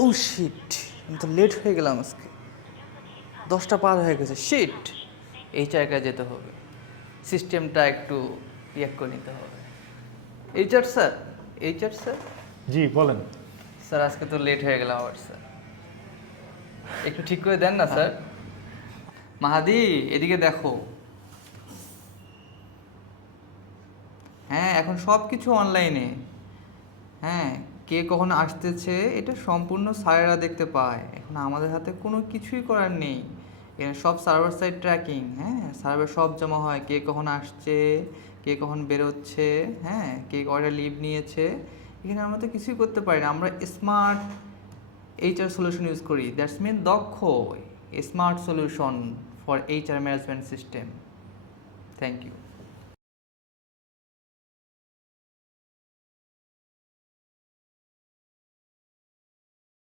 ও sheet, আমি তো late হয়ে গেলাম আজকে, 10টা পার হয়ে গেছে। শিট, এই জায়গায় যেতে হবে, সিস্টেমটা একটু করে নিতে হবে। এইচআর স্যার, এইচআর স্যার, জি বলেন। স্যার আজকে তো লেট হয়ে গেলাম আবার স্যার, একটু ঠিক করে দেন না স্যার। মাহাদি এদিকে দেখো। হ্যাঁ, এখন সব কিছু অনলাইনে। হ্যাঁ, কে কখন আসতেছে এটা সম্পূর্ণ স্যারেরা দেখতে পায়, এখন আমাদের হাতে কোনো কিছুই করার নেই। এখানে সব সার্ভার সাইড ট্র্যাকিং। হ্যাঁ, সার্ভার সব জমা হয়, কে কখন আসছে, কে কখন বেরোচ্ছে, হ্যাঁ, কে কয়টা লিভ নিয়েছে। এখানে আমরা তো কিছুই করতে পারি না। আমরা স্মার্ট এইচআর সলিউশন ইউজ করি, দ্যাটস মিন দক্ষ smart solution for HR management system. Thank you.